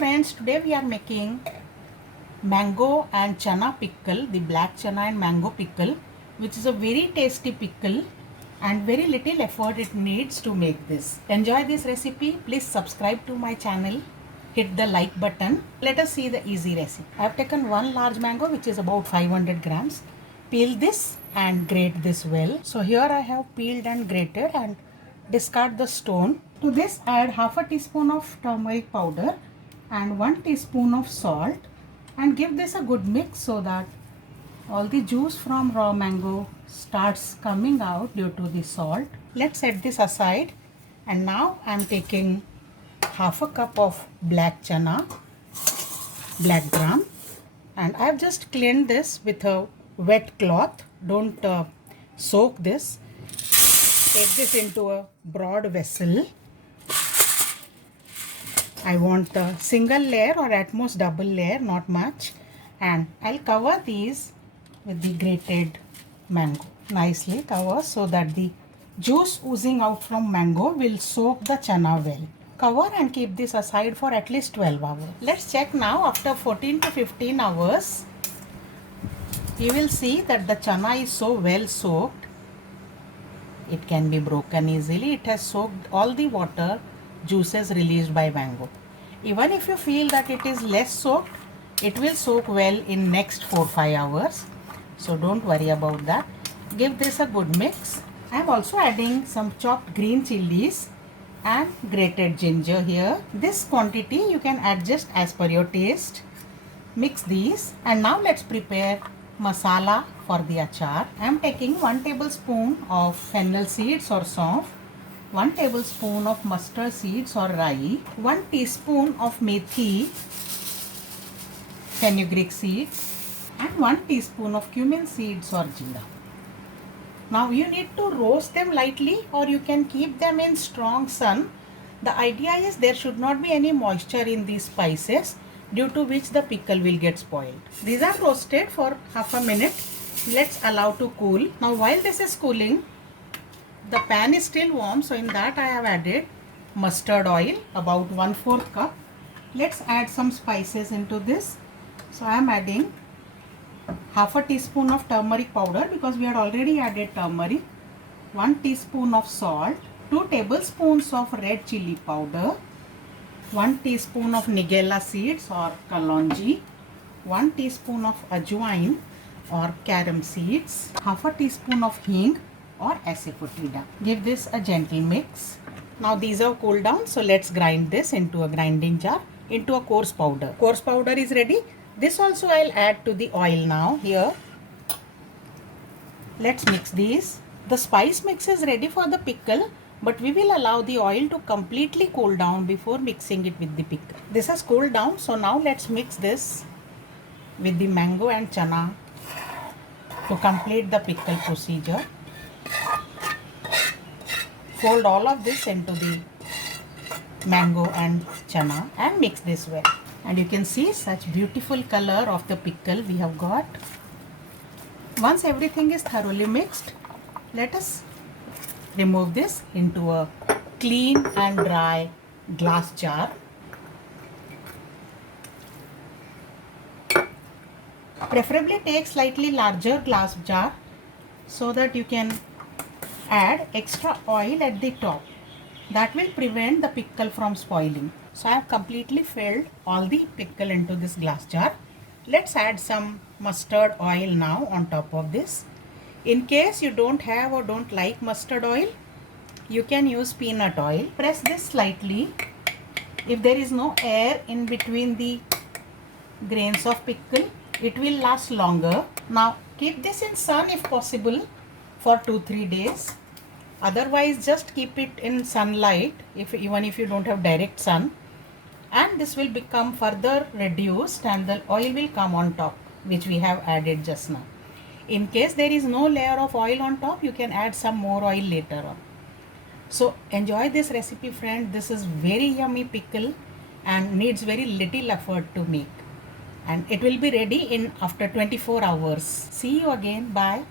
friends, today we are making mango and chana pickle, the black chana and mango pickle, which is a very tasty pickle and very little effort it needs to make this. Enjoy this recipe. Please subscribe to my channel. Hit the like button. Let us see the easy recipe. I have taken one large mango which is about 500 grams. Peel this and grate this well. So here I have peeled and grated and discard the stone. To this add half a teaspoon of turmeric powder and 1 teaspoon of salt and give this a good mix so that all the juice from raw mango starts coming out due to the salt. Let's set this aside, and now I am taking half a cup of black chana, black gram, and I have just cleaned this with a wet cloth. Don't soak this. Take this into a broad vessel. I want a single layer or at most double layer, not much, and I'll cover these with the grated mango. Nicely cover so that the juice oozing out from mango will soak the chana well. Cover and keep this aside for at least 12 hours. Let's check now. After 14 to 15 hours, you will see that the chana is so well soaked. It can be broken easily. It has soaked all the water juices released by mango. Even if you feel that it is less soaked, it will soak well in next 4-5 hours. So don't worry about that. Give this a good mix. I am also adding some chopped green chilies and grated ginger here. This quantity you can adjust as per your taste. Mix these, and now let's prepare masala for the achar. I am taking 1 tablespoon of fennel seeds or saunf, 1 tablespoon of mustard seeds or rayi, 1 teaspoon of methi, fenugreek seeds, and 1 teaspoon of cumin seeds or jeera. Now you need to roast them lightly, or you can keep them in strong sun. The idea is there should not be any moisture in these spices, due to which the pickle will get spoiled. These are roasted for half a minute. Let's allow to cool. Now while this is cooling, the pan is still warm, so in that I have added mustard oil, about 1/4 cup. Let's add some spices into this. So I am adding half a teaspoon of turmeric powder because we had already added turmeric, 1 teaspoon of salt, 2 tablespoons of red chili powder, 1 teaspoon of nigella seeds or kalonji, 1 teaspoon of ajwain or carom seeds, half a teaspoon of hing or asafoetida. Give this a gentle mix. Now these have cooled down, so let's grind this into a grinding jar into a coarse powder. Coarse powder is ready. This also I'll add to the oil now here. Let's mix these. The spice mix is ready for the pickle, but we will allow the oil to completely cool down before mixing it with the pickle. This has cooled down, so now let's mix this with the mango and chana to complete the pickle procedure. Fold all of this into the mango and chana and mix this well. And you can see such beautiful color of the pickle we have got. Once everything is thoroughly mixed, let us remove this into a clean and dry glass jar. Preferably take slightly larger glass jar so that you can add extra oil at the top. That will prevent the pickle from spoiling. So I have completely filled all the pickle into this glass jar. Let's add some mustard oil now on top of this. In case you don't have or don't like mustard oil, you can use peanut oil. Press this slightly. If there is no air in between the grains of pickle, it will last longer. Now keep this in sun if possible for 2-3 days. Otherwise just keep it in sunlight even if you don't have direct sun, and this will become further reduced and the oil will come on top, which we have added just now. In case there is no layer of oil on top, you can add some more oil later on. So enjoy this recipe, friend. This is very yummy pickle and needs very little effort to make, and it will be ready in after 24 hours. See you again. Bye.